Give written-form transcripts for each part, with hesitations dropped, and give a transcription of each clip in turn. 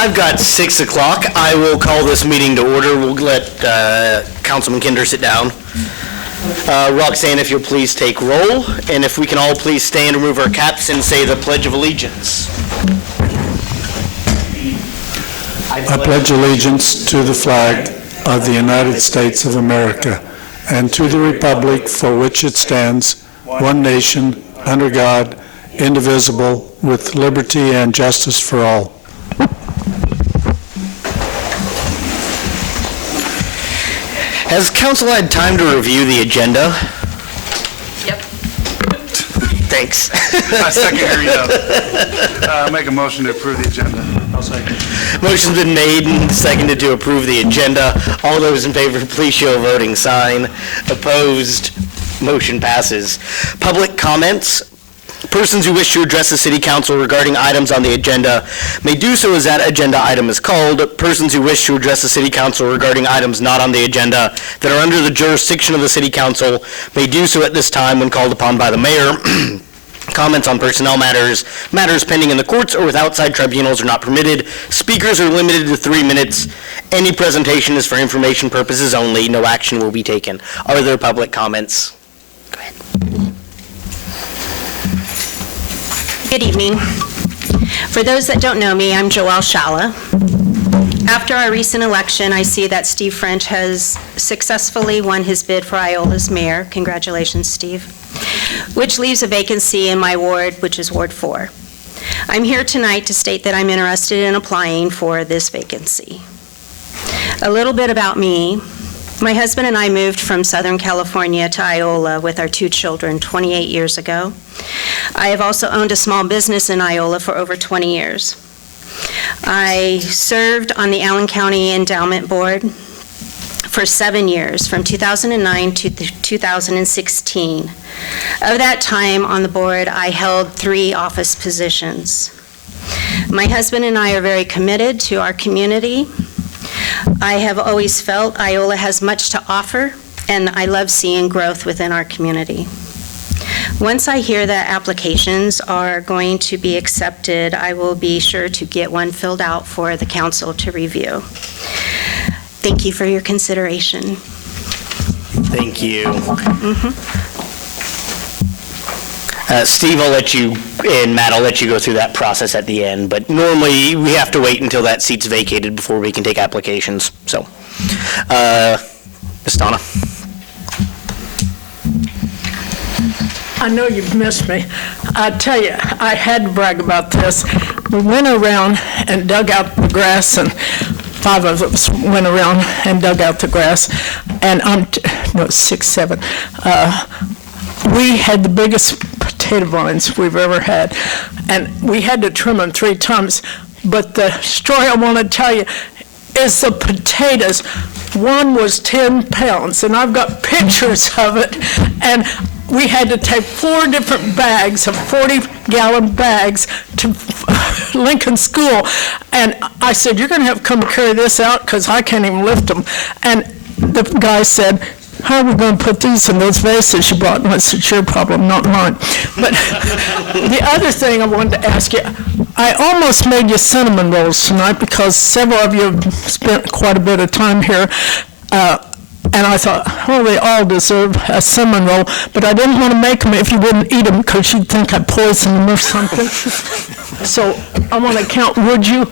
I've got 6 o'clock. I will call this meeting to order. We'll let Councilman Kinder sit down. Roxanne, if you'll please take roll, and if we can all please stand, remove our caps, and say the Pledge of Allegiance. I pledge allegiance to the flag of the United States of America and to the republic for which it stands, one nation, under God, indivisible, with liberty and justice for all. Has council had time to review the agenda? Yep. Thanks. I second your make a motion to approve the agenda. I'll second. Motion's been made and seconded to approve the agenda. All those in favor, please show a voting sign. Opposed? Motion passes. Public comments. Persons who wish to address the City Council regarding items on the agenda may do so as that agenda item is called. Persons who wish to address the City Council regarding items not on the agenda that are under the jurisdiction of the City Council may do so at this time when called upon by the mayor. Comments on personnel matters pending in the courts or with outside tribunals are not permitted. Speakers are limited to 3 minutes. Any presentation is for information purposes only. No action will be taken. Are there public comments? Go ahead. Good evening. For those that don't know me, I'm Iola. After our recent election, I see that Steve French has successfully won his bid for Iola's mayor. Congratulations, Steve. Which leaves a vacancy in my ward, which is Ward 4. I'm here tonight to state that I'm interested in applying for this vacancy. A little bit about me. My husband and I moved from Southern California to Iola with our 2 children 28 years ago. I have also owned a small business in Iola for over 20 years. I served on the Allen County Endowment Board for 7 years, from 2009 to 2016. Of that time on the board, I held 3 office positions. My husband and I are very committed to our community. I have always felt Iola has much to offer, and I love seeing growth within our community. Once I hear that applications are going to be accepted, I will be sure to get one filled out for the council to review. Thank you for your consideration. Thank you. Steve, I'll let you, and Matt, I'll let you go through that process at the end, but normally we have to wait until that seat's vacated before we can take applications. So, Ms. Donna. I know you've missed me. I tell you, I had to brag about this. We went around and dug out the grass, and 5 of us went around and dug out the grass, and 6, 7. We had the biggest potato vines we've ever had, and we had to trim them 3 times. But the story I want to tell you is the potatoes. One was 10 pounds, and I've got pictures of it, and we had to take 4 different bags of 40-gallon bags to Lincoln School. And I said, you're going to have to come carry this out because I can't even lift them. And the guy said, how are we going to put these in those vases you brought? And I said, it's your problem, not mine. But the other thing I wanted to ask you, I almost made you cinnamon rolls tonight because several of you have spent quite a bit of time here. And I thought, oh, they all deserve a cinnamon roll, but I didn't want to make them if you wouldn't eat them because you'd think I poisoned them or something. So I want to count, would you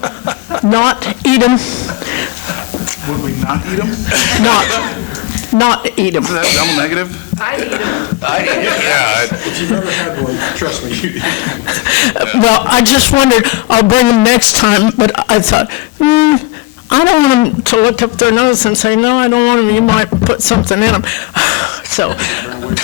not eat them? Would we not eat them? Not eat them. Is that double negative? I eat them. Yeah. If you've ever had one, trust me, you Well, I just wondered, I'll bring them next time, but I thought, I don't want them to look up their nose and say, no, I don't want them, you might put something in them. So,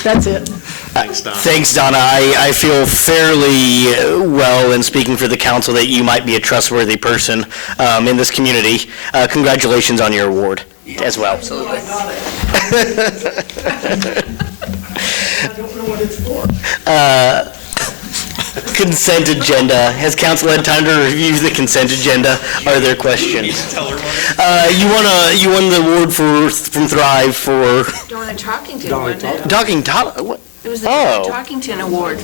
that's it. Thanks, Donna. I feel fairly well in speaking for the council that you might be a trustworthy person in this community. Congratulations on your award as well. Absolutely. I don't know what it's for. Consent agenda. Has council had time to review the consent agenda? Are there questions? You won the award from Thrive for Donna Talking to one. talking. What? It was the Oh. Donna Talkington Award.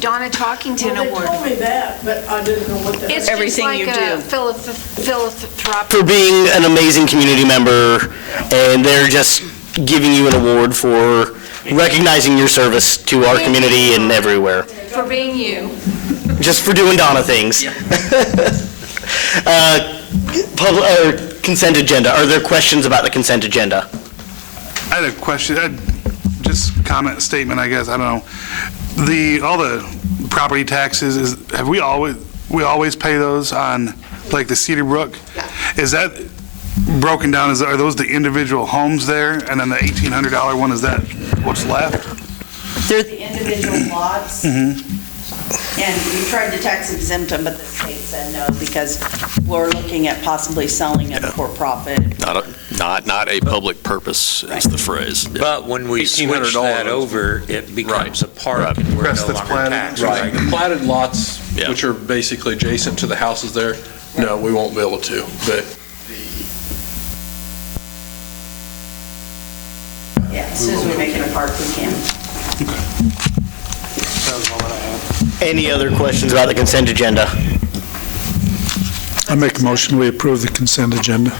Donna Talkington They Award. told me that, but I didn't know what that It's Everything just you like do. a philanthropic. For being an amazing community member, and they're just giving you an award for recognizing your service to our community and everywhere. For being you. Just for doing Donna things. Consent agenda. Are there questions about the consent agenda? I had a question, just comment, statement, I guess, I don't know. All the property taxes, have we always pay those on, like, the Cedar Brook? Is that broken down, are those the individual homes there? And then the $1,800 one, is that what's left? They're the individual lots. And we tried to tax exempt them, but the state said no, because we're looking at possibly selling it for profit. Not a public purpose is the phrase. Yeah. But when we switch that over, it becomes a park and we're no longer taxed. Right, the platted lots, Yeah. which are basically adjacent to the houses there, no, we won't be able to, but Yeah, as soon as we make it a park, we can. Any other questions about the consent agenda? I make a motion, we approve the consent agenda.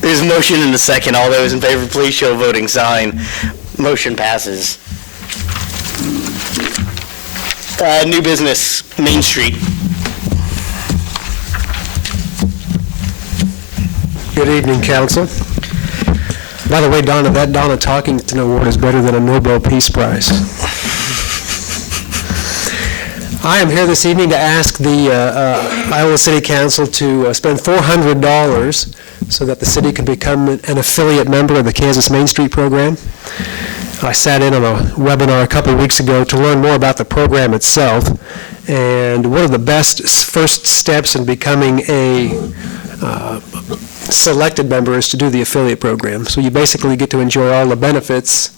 There's a motion and a second. All those in favor, please show a voting sign. Motion passes. New business, Main Street. Good evening, council. By the way, Donna, that Donna Talkington Award is better than a Nobel Peace Prize. I am here this evening to ask the Iola City Council to spend $400 so that the city can become an affiliate member of the Kansas Main Street program. I sat in on a webinar a couple of weeks ago to learn more about the program itself, and one of the best first steps in becoming a selected member is to do the affiliate program. So you basically get to enjoy all the benefits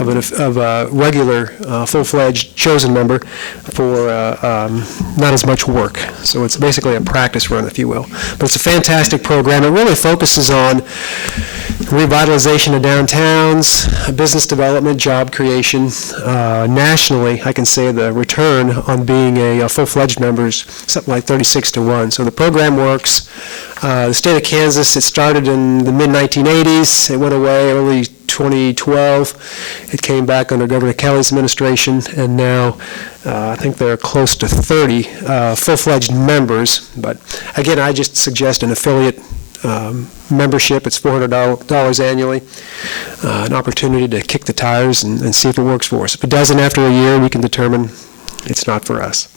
of a regular, full-fledged chosen member for not as much work. So it's basically a practice run, if you will. But it's a fantastic program. It really focuses on revitalization of downtowns, business development, job creation. Nationally, I can say the return on being a full-fledged member is something like 36-1. So the program works. The state of Kansas, it started in the mid-1980s. It went away early 2012. It came back under Governor Kelly's administration, and now I think there are close to 30 full-fledged members. But again, I just suggest an affiliate membership. It's $400 annually, an opportunity to kick the tires and see if it works for us. If it doesn't after a year, we can determine it's not for us.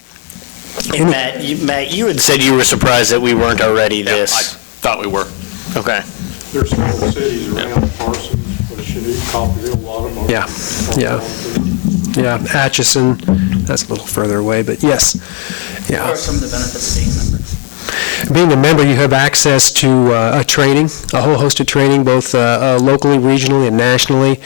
And Matt, you had said you were surprised that we weren't already this. I thought we were. Okay. There's several cities around Parsons, but Chanute, Coffeyville, a lot of them. Yeah, Atchison, that's a little further away, but yes. Yeah. What are some of the benefits of being a member? Being a member, you have access to a training, a whole host of training, both locally, regionally, and nationally.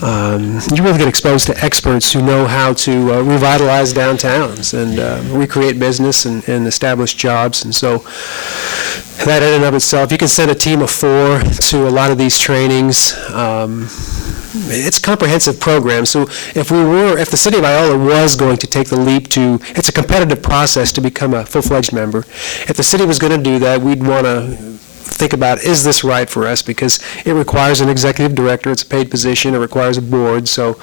You really get exposed to experts who know how to revitalize downtowns and recreate business and establish jobs. And so that in and of itself, you can send a team of 4 to a lot of these trainings. It's a comprehensive program. So if the city of Iola was going to take the leap to, it's a competitive process to become a full-fledged member. If the city was going to do that, we'd want to think about, is this right for us? Because it requires an executive director. It's a paid position. It requires a board. So,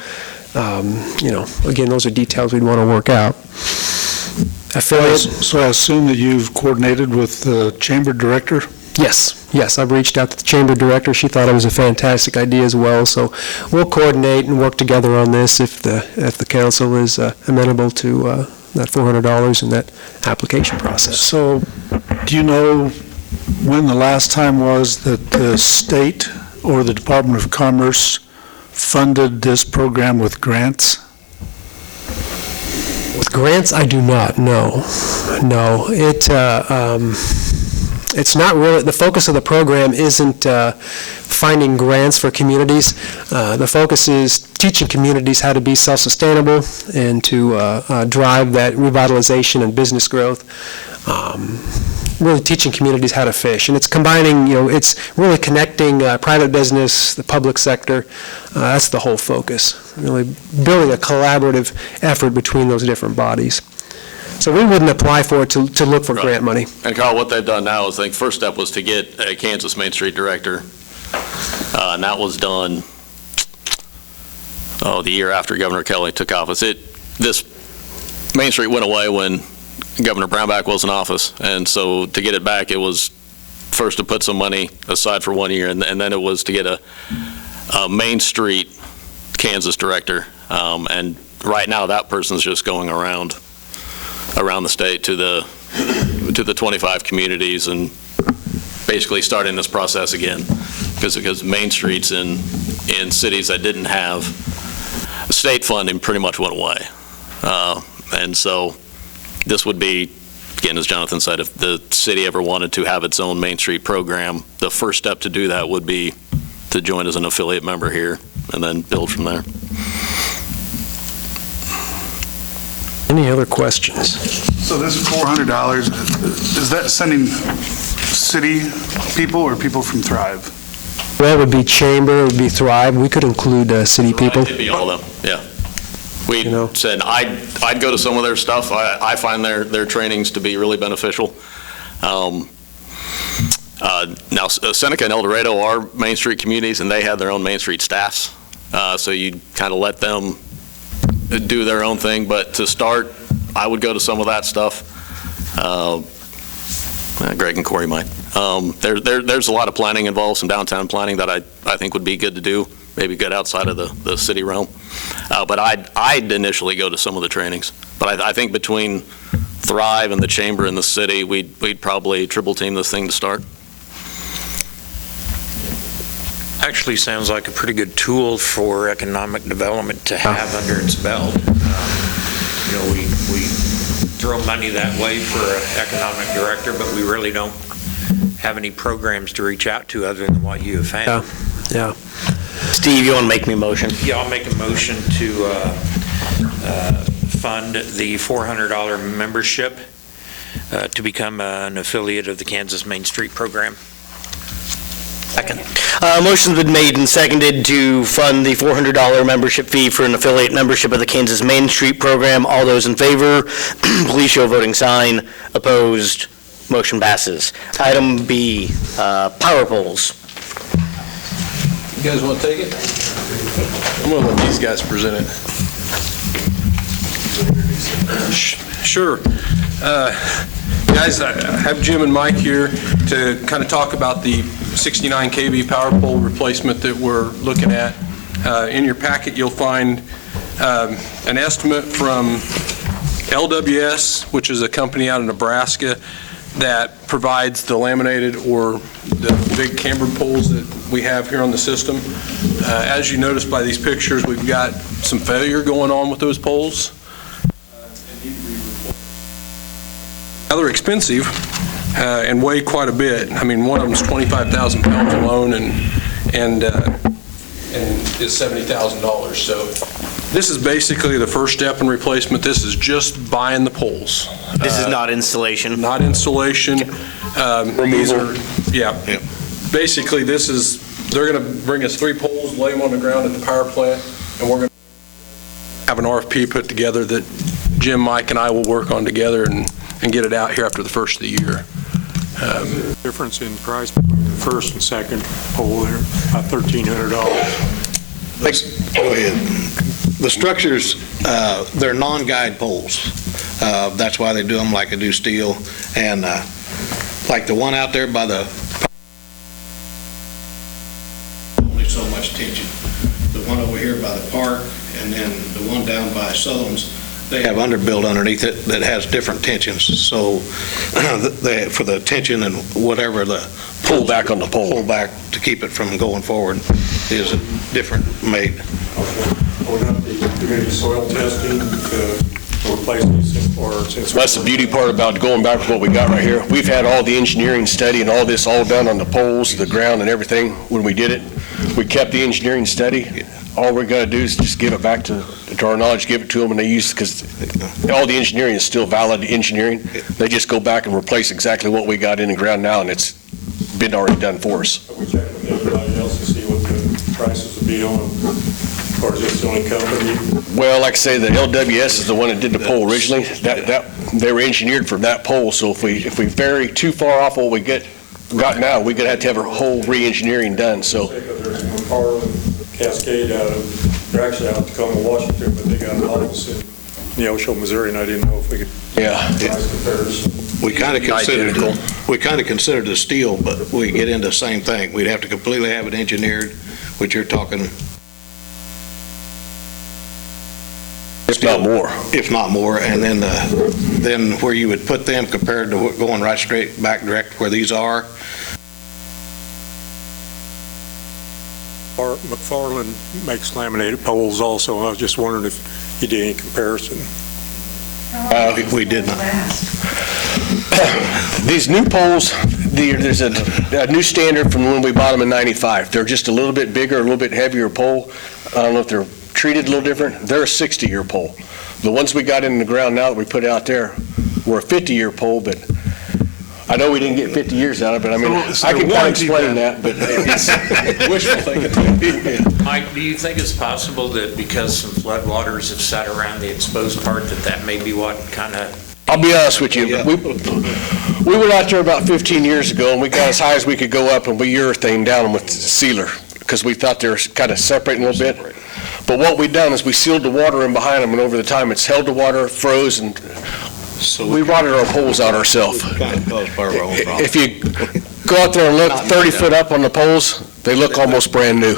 again, those are details we'd want to work out. Affiliate. So I assume that you've coordinated with the chamber director? Yes, I've reached out to the chamber director. She thought it was a fantastic idea as well. So we'll coordinate and work together on this if the council is amenable to that $400 in that application process. So do you know when the last time was that the state or the Department of Commerce funded this program with grants? With grants, I do not know. No, it's not really, the focus of the program isn't finding grants for communities. The focus is teaching communities how to be self-sustainable and to drive that revitalization and business growth. really teaching communities how to fish. And it's combining, it's really connecting private business, the public sector. That's the whole focus, really building a collaborative effort between those different bodies. So we wouldn't apply for it to look for grant money. And Carl, what they've done now is, I think, first step was to get a Kansas Main Street director, and that was done, the year after Governor Kelly took office. This Main Street went away when Governor Brownback was in office, and so to get it back, it was first to put some money aside for 1 year, and then it was to get a Main Street Kansas director, and right now that person's just going around the state to the 25 communities and basically starting this process again, because Main Streets in cities that didn't have state funding pretty much went away. And so this would be, again, as Jonathan said, if the city ever wanted to have its own Main Street program, the first step to do that would be to join as an affiliate member here and then build from there. Any other questions? So this $400, is that sending city people or people from Thrive? Well, it would be Chamber, it would be Thrive. We could include city people. It'd be all of them, yeah. We said I'd go to some of their stuff. I find their trainings to be really beneficial. Now, Seneca and El Dorado are Main Street communities, and they have their own Main Street staffs. So you kind of let them do their own thing. But to start, I would go to some of that stuff. Greg and Corey might. There's a lot of planning involved, some downtown planning that I think would be good to do, maybe good outside of the city realm. But I'd initially go to some of the trainings. But I think between Thrive and the Chamber and the city, we'd probably triple team this thing to start. Actually sounds like a pretty good tool for economic development to have under its belt. We throw money that way for an economic director, but we really don't have any programs to reach out to other than what you have found. Yeah. Steve, you want to make me a motion? Yeah, I'll make a motion to fund the $400 membership to become an affiliate of the Kansas Main Street program. Second. Motion's been made and seconded to fund the $400 membership fee for an affiliate membership of the Kansas Main Street program. All those in favor, please show voting sign. Opposed, motion passes. Item B, power poles. You guys want to take it? I'm going to let these guys present it. Sure. Guys, I have Jim and Mike here to kind of talk about the 69 kV power pole replacement that we're looking at. In your packet, you'll find an estimate from LWS, which is a company out of Nebraska that provides the laminated or the big cambered poles that we have here on the system. As you notice by these pictures, we've got some failure going on with those poles. Now they're expensive and weigh quite a bit. I mean, one of them is 25,000 pounds alone and is $70,000. So this is basically the first step in replacement. This is just buying the poles. This is not installation? Not installation. Removal? Yeah. Basically, they're going to bring us 3 poles, lay them on the ground at the power plant, and we're going to have an RFP put together that Jim, Mike, and I will work on together and get it out here after the first of the year. Difference in price between the first and second pole there, about $1,300. Go ahead. The structures, they're non-guide poles. That's why they do them like they do steel. And like the one out there by the, only so much tension. The one over here by the park and then the one down by Sutherland's, they have underbuilt underneath it that has different tensions. So for the tension and whatever the pull back on the pole, pull back to keep it from going forward is a different made. We're not doing soil testing to replace these, or since that's the beauty part about going back with what we got right here. We've had all the engineering study and all this all done on the poles, the ground, and everything when we did it. We kept the engineering study. All we're going to do is just give it back to the to our knowledge, give it to them, and they use, because all the engineering is still valid engineering. They just go back and replace exactly what we got in the ground now, and it's been already done for us. We check with everybody else to see what the prices would be on, or is this the only company? Well, like I say, the LWS is the one that did the pole originally. They were engineered for that pole, so if we vary too far off what we got now, we're gonna have to have a whole re-engineering done, so. There's McFarland, Cascade out of, they're actually out of Tacoma, Washington, but they got an office in Neosho, Missouri, and I didn't know if we could price comparison. We kind of considered the steel, but we get into the same thing. We'd have to completely have it engineered, which you're talking. If not more. If not more, and then where you would put them compared to going right straight back direct where these are. McFarland makes laminated poles also. I was just wondering if you did any comparison. We did not. These new poles, there's a new standard from when we bought them in '95. They're just a little bit bigger, a little bit heavier pole. I don't know if they're treated a little different. They're a 60-year pole. The ones we got in the ground now that we put out there were a 50-year pole, but I know we didn't get 50 years out of it. I mean, I can kind of explain that, but it's wishful thinking. Mike, do you think it's possible that because some floodwaters have sat around the exposed part, that may be what kind of... I'll be honest with you. We went out there about 15 years ago, and we got as high as we could go up, and we urethaned down them with sealer because we thought they were kind of separating a little bit. But what we done is we sealed the water in behind them, and over the time it's held the water, froze, and we rotted our poles out ourselves. If you go out there and look 30 foot up on the poles, they look almost brand new.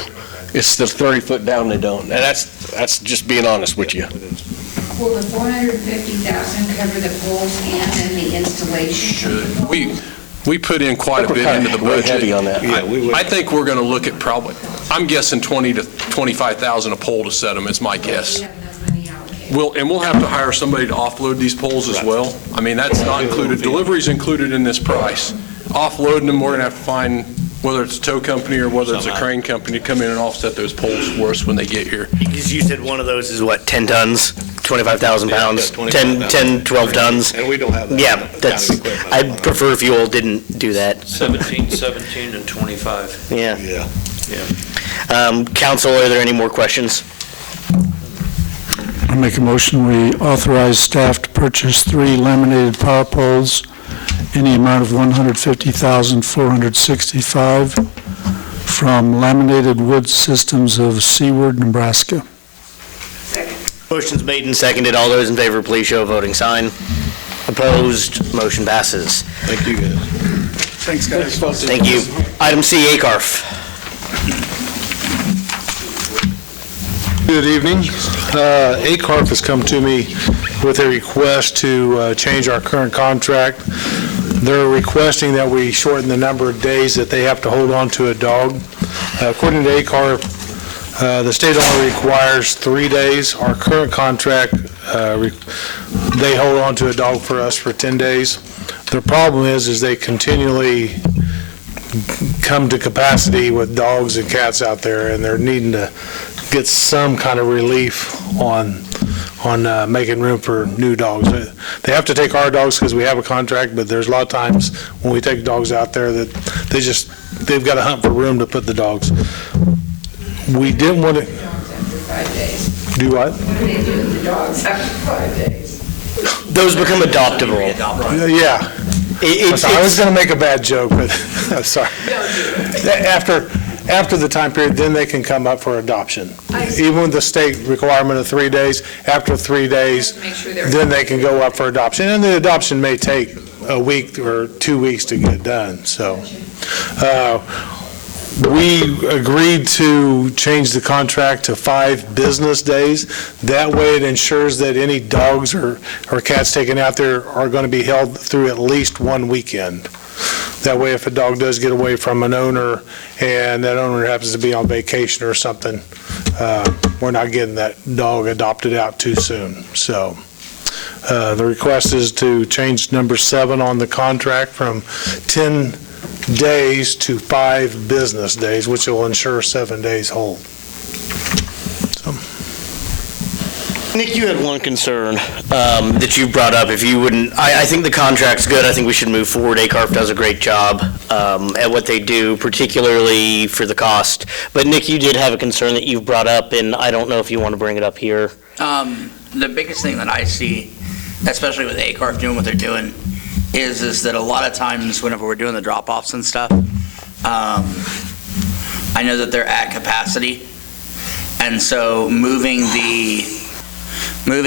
It's the 30 foot down they don't. And that's just being honest with you. Will the $450,000 cover the poles and then the installation? We put in quite a bit into the budget. Heavy on that. I think we're going to look at probably, I'm guessing 20 to 25,000 a pole to set them is my guess. We'll have to hire somebody to offload these poles as well. I mean, that's not included. Delivery's included in this price. Offloading them, we're going to have to find, whether it's a tow company or whether it's a crane company, to come in and offset those poles for us when they get here. Because you said one of those is what, 10 tons, 25,000 pounds, 10, 12 tons? And we don't have that. Yeah, I'd prefer if you all didn't do that. 17, and 25. Yeah. Yeah. Council, are there any more questions? I make a motion, we authorize staff to purchase 3 laminated power poles in the amount of $150,465 from Laminated Wood Systems of Seward, Nebraska. Motion's made and seconded. All those in favor, please show a voting sign. Opposed, motion passes. Thank you, guys. Thanks, guys. Thank you. Item C, ACARF. Good evening. ACARF has come to me with a request to change our current contract. They're requesting that we shorten the number of days that they have to hold on to a dog. According to ACARF, the state only requires 3 days. Our current contract, they hold on to a dog for us for 10 days. The problem is they continually come to capacity with dogs and cats out there, and they're needing to get some kind of relief on making room for new dogs. They have to take our dogs because we have a contract, but there's a lot of times when we take dogs out there that they've got to hunt for room to put the dogs. We didn't want to... Do what? What do they do with the dogs after 5 days? Those become adoptable. Yeah. I was going to make a bad joke, but I'm sorry. After the time period, then they can come up for adoption. Even with the state requirement of 3 days, after 3 days, then they can go up for adoption. And the adoption may take a week or 2 weeks to get done. So we agreed to change the contract to 5 business days. That way it ensures that any dogs or cats taken out there are going to be held through at least 1 weekend. That way, if a dog does get away from an owner and that owner happens to be on vacation or something, we're not getting that dog adopted out too soon. So the request is to change number 7 on the contract from 10 days to 5 business days, which will ensure 7 days hold. So. Nick, you had one concern that you brought up. If you wouldn't, I think the contract's good. I think we should move forward. ACARF does a great job at what they do, particularly for the cost. But Nick, you did have a concern that you've brought up, and I don't know if you want to bring it up here. The biggest thing that I see, especially with ACARF doing what they're doing, is that a lot of times whenever we're doing the drop-offs and stuff, I know that they're at capacity, and so moving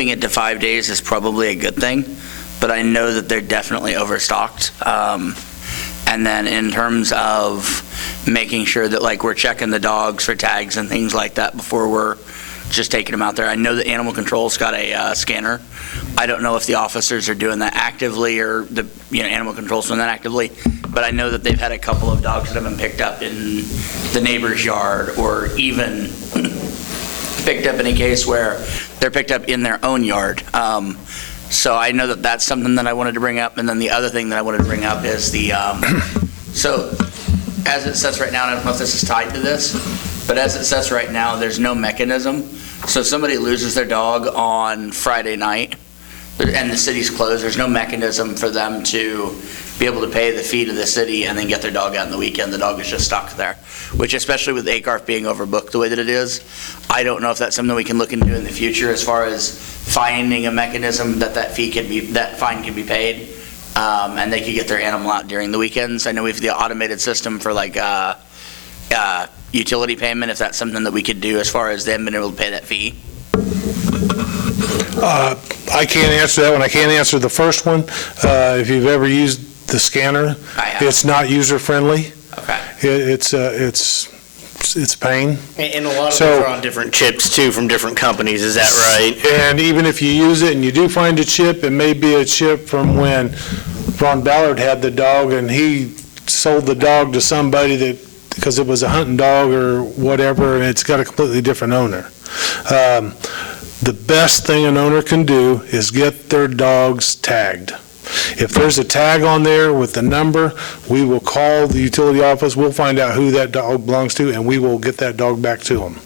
it to 5 days is probably a good thing, but I know that they're definitely overstocked. And then in terms of making sure that like we're checking the dogs for tags and things like that before we're just taking them out there. I know that animal control's got a scanner. I don't know if the officers are doing that actively or the animal control's doing that actively, but I know that they've had a couple of dogs that have been picked up in the neighbor's yard, or even picked up in a case where they're picked up in their own yard. So I know that that's something that I wanted to bring up. And then the other thing that I wanted to bring up is so as it sets right now, and I don't know if this is tied to this, but as it sets right now, there's no mechanism. So if somebody loses their dog on Friday night and the city's closed, there's no mechanism for them to be able to pay the fee to the city and then get their dog out on the weekend. The dog is just stuck there, which, especially with ACARF being overbooked the way that it is, I don't know if that's something we can look into in the future as far as finding a mechanism that that fine can be paid, and they could get their animal out during the weekends. I know we have the automated system for like utility payment, if that's something that we could do as far as them being able to pay that fee. I can't answer that one. I can't answer the first one. If you've ever used the scanner, it's not user-friendly. Okay. It's pain. And a lot of them are on different chips too from different companies, is that right? And even if you use it and you do find a chip, it may be a chip from when Ron Ballard had the dog and he sold the dog to somebody because it was a hunting dog or whatever, and it's got a completely different owner. The best thing an owner can do is get their dogs tagged. If there's a tag on there with the number, we will call the utility office, we'll find out who that dog belongs to, and we will get that dog back to them.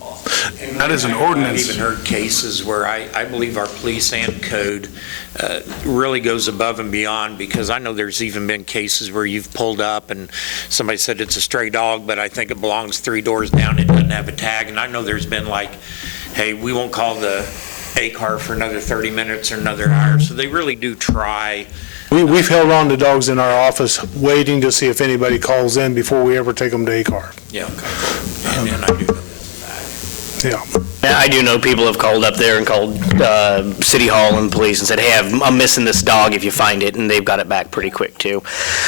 That is an ordinance. I've even heard cases where I believe our police and code really goes above and beyond, because I know there's even been cases where you've pulled up and somebody said it's a stray dog, but I think it belongs 3 doors down, it doesn't have a tag, and I know there's been like, hey, we won't call the ACAR for another 30 minutes or another hour, so they really do try. We've held on to dogs in our office waiting to see if anybody calls in before we ever take them to ACAR. Yeah, okay. And I do know that's a fact. Yeah. I do know people have called up there and called City Hall and police and said, hey, I'm missing this dog if you find it, and they've got it back pretty quick too.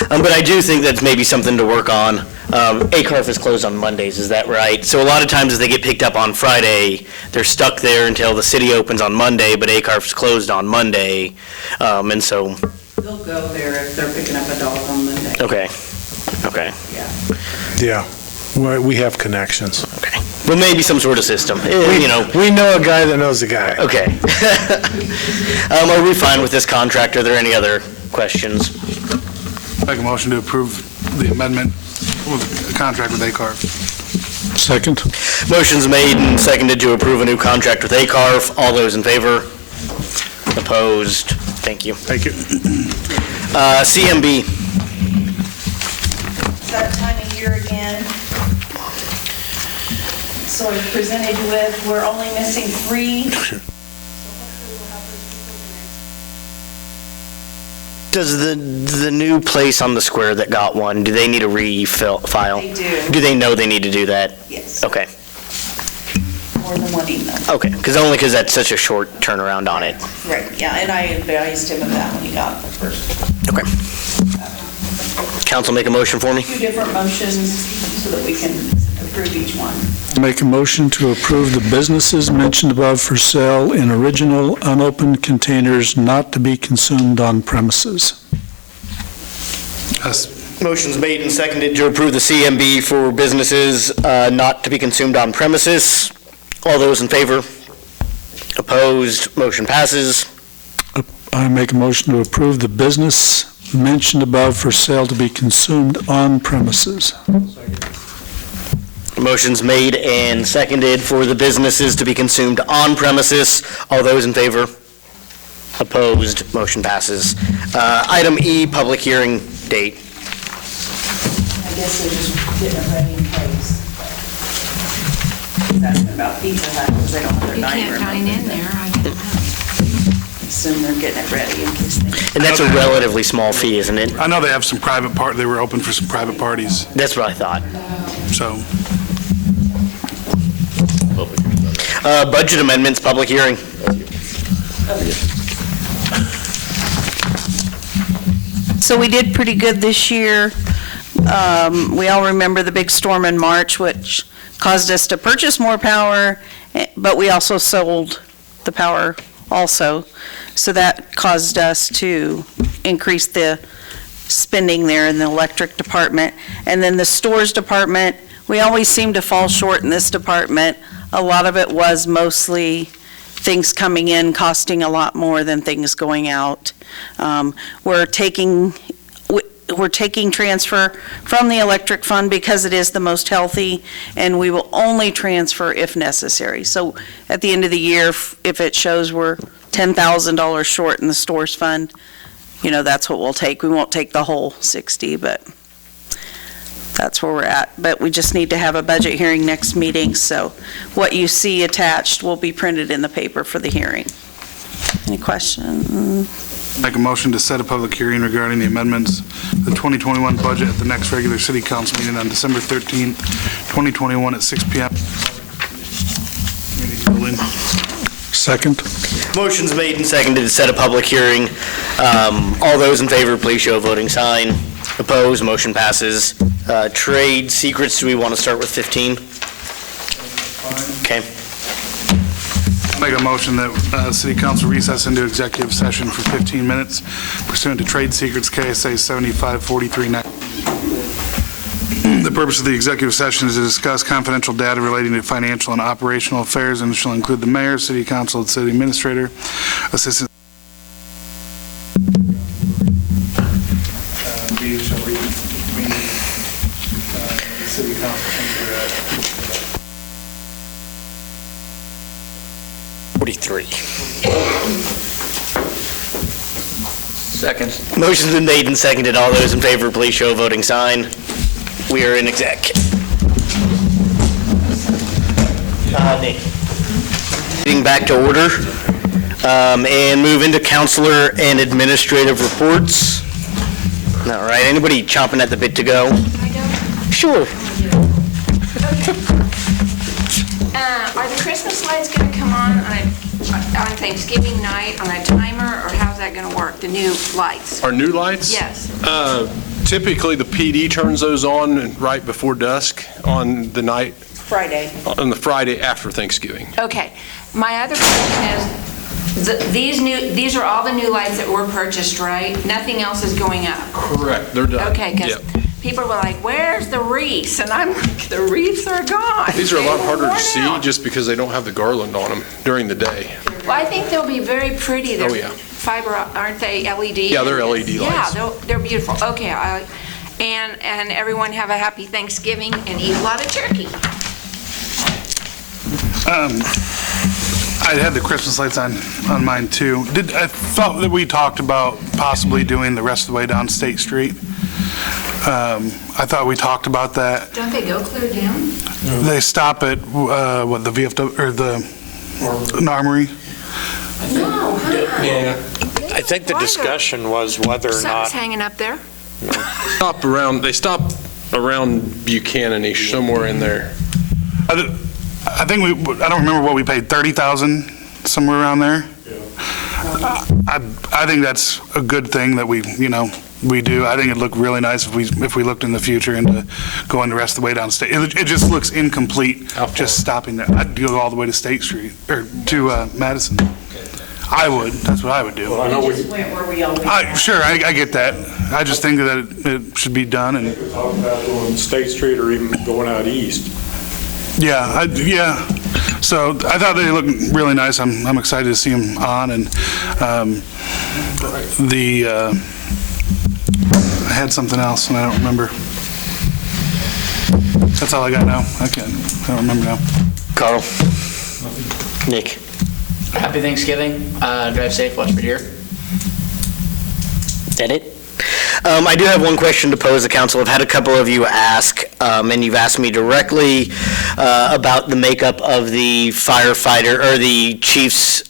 But I do think that's maybe something to work on. ACARF is closed on Mondays, is that right? So a lot of times as they get picked up on Friday, they're stuck there until the city opens on Monday, but ACARF is closed on Monday, and so... They'll go there if they're picking up a dog on Monday. Okay. Yeah. We have connections. Okay. Well, maybe some sort of system, We know a guy that knows a guy. Okay. Are we fine with this contract? Are there any other questions? Make a motion to approve the amendment with the contract with ACARF. Second. Motion's made and seconded to approve a new contract with ACARF. All those in favor? Opposed? Thank you. Thank you. CMB. It's that time of year again. So I presented with, we're only missing 3. Does the new place on the square that got one, do they need a file? They do. Do they know they need to do that? Yes. Okay. More than one email. Okay, because that's such a short turnaround on it. Right, yeah, and I advised him of that when he got the first. Okay. Council make a motion for me? 2 different motions so that we can approve each one. Make a motion to approve the businesses mentioned above for sale in original unopened containers not to be consumed on premises. Yes. Motion's made and seconded to approve the CMB for businesses not to be consumed on premises. All those in favor? Opposed? Motion passes. I make a motion to approve the business mentioned above for sale to be consumed on premises. Motion's made and seconded for the businesses to be consumed on premises. All those in favor? Opposed? Motion passes. Item E, public hearing date. I guess they're just getting it ready in place. That's about Pizza Hut, because they don't have their You dining can't room. dine in there, I don't know. Assume they're getting it ready in case they... And that's a relatively small fee, isn't it? I know they have some private they were open for some private parties, That's what I thought. so. Budget amendments, public hearing. So we did pretty good this year. We all remember the big storm in March, which caused us to purchase more power, but we also sold the power also. So that caused us to increase the spending there in the electric department. And then the stores department, we always seem to fall short in this department. A lot of it was mostly things coming in costing a lot more than things going out. We're taking transfer from the electric fund because it is the most healthy, and we will only transfer if necessary. So at the end of the year, if it shows we're $10,000 short in the stores fund, that's what we'll take. We won't take the whole 60, but that's where we're at. But we just need to have a budget hearing next meeting, so what you see attached will be printed in the paper for the hearing. Any questions? Make a motion to set a public hearing regarding the amendments to the 2021 budget at the next regular city council meeting on December 13th, 2021 at 6 p.m. Second. Motion's made and seconded to set a public hearing. All those in favor, please show a voting sign. Opposed? Motion passes. Trade secrets, do we want to start with 15? Okay. Make a motion that city council recess into executive session for 15 minutes pursuant to trade secrets KSA 7543. The purpose of the executive session is to discuss confidential data relating to financial and operational affairs, and shall include the mayor, city council, and city administrator, assistant. City council. 43. Second. Motion's been made and seconded. All those in favor, please show a voting sign. We are in exec. Nick. Getting back to order and move into counselor and administrative reports. All right, anybody chomping at the bit to go? I don't. Sure. Are the Christmas lights going to come on Thanksgiving night on a timer, or how's that going to work, the new lights? Our new lights? Yes. Typically, the PD turns those on right before dusk on the night, Friday. on the Friday after Thanksgiving. Okay. My other question is, these are all the new lights that were purchased, right? Nothing else is going up? Correct, they're done. Okay, because Yep. people were like, where's the wreaths? And I'm like, the wreaths are gone. These are a They lot were harder to worn see out. just because they don't have the garland on them during the day. Well, I think they'll be very pretty. They're Oh, yeah. fiber, aren't they, LED? Yeah, they're LED lights. Yeah, they're beautiful. Okay, and everyone have a happy Thanksgiving and eat a lot of turkey. I had the Christmas lights on mine too. I thought that we talked about possibly doing the rest of the way down State Street. I thought we talked about that. Don't they go clear down? They stop at, the VFW, or the Armory? No, huh? Yeah. I think the discussion was whether or Something's not, hanging up there. They stop around Buchanan-ish, somewhere in there. I think I don't remember what we paid, 30,000, somewhere around there. I think that's a good thing that we do. I think it'd look really nice if we looked in the future into going the rest of the way down State. It just looks incomplete just stopping there. I'd go all the way to State Street, or to Madison. I would, that's what I would do. Well, I know We just went where we always went. Sure, I get that. I just think that it should be done, and we talked about going State Street or even going out east. yeah. So I thought they looked really nice. I'm excited to see them on, and I had something else and I don't remember. That's all I got now. I don't remember now. Carl? Nick? Happy Thanksgiving. Drive safe, watch for deer. That it? I do have one question to pose the council. I've had a couple of you ask, and you've asked me directly about the makeup of the firefighter, or the chief's,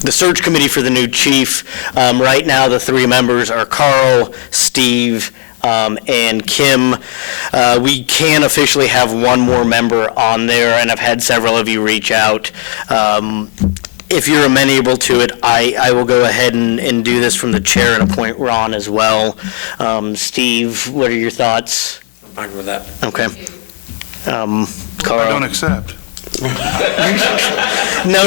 the search committee for the new chief. Right now, the three members are Carl, Steve, and Kim. We can officially have one more member on there, and I've had several of you reach out. If you're amenable to it, I will go ahead and do this from the chair and appoint Ron as well. Steve, what are your thoughts? I'm fine with that. Okay. Carl? I don't accept. No,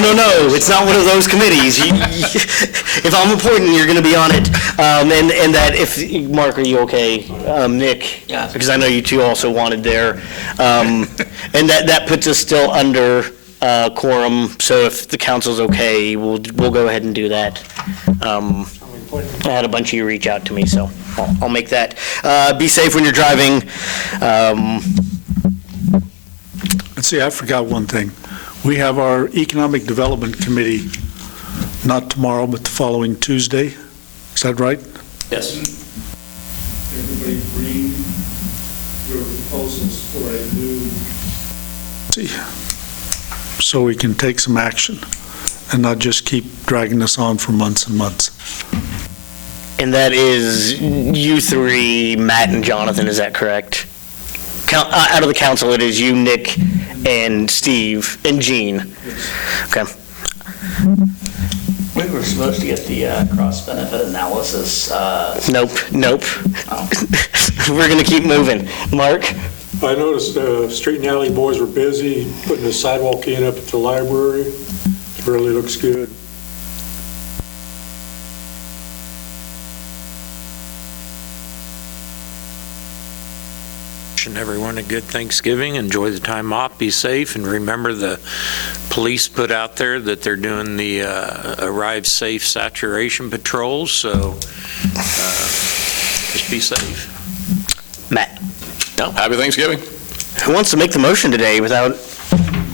it's not one of those committees. If I'm appointing, you're going to be on it. And that if, Mark, are you okay? Nick? Yeah. Because I know you two also wanted there. And that puts us still under quorum, so if the council's okay, we'll go ahead and do that. I had a bunch of you reach out to me, so I'll make that. Be safe when you're driving. Let's see, I forgot one thing. We have our Economic Development Committee, not tomorrow, but the following Tuesday. Is that right? Yes. Everybody read your proposals for a new... See, so we can take some action and not just keep dragging us on for months and months. And that is you three, Matt and Jonathan, is that correct? Out of the council, it is you, Nick, and Steve, and Gene. Okay. We were supposed to get the cross-benefit analysis. Nope. Oh. We're going to keep moving. Mark? I noticed street and alley boys were busy putting the sidewalk in up at the library. It really looks good. Wishing everyone a good Thanksgiving. Enjoy the time off. Be safe. And remember, the police put out there that they're doing the Arrive Safe saturation patrols. So just be safe. Matt? No, happy Thanksgiving. Who wants to make the motion today without...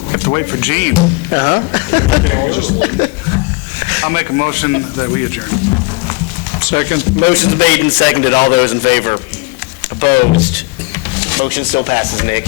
Have to wait for Gene. I'll make a motion that we adjourn. Second. Motion's made and seconded. All those in favor? Opposed? Motion still passes, Nick.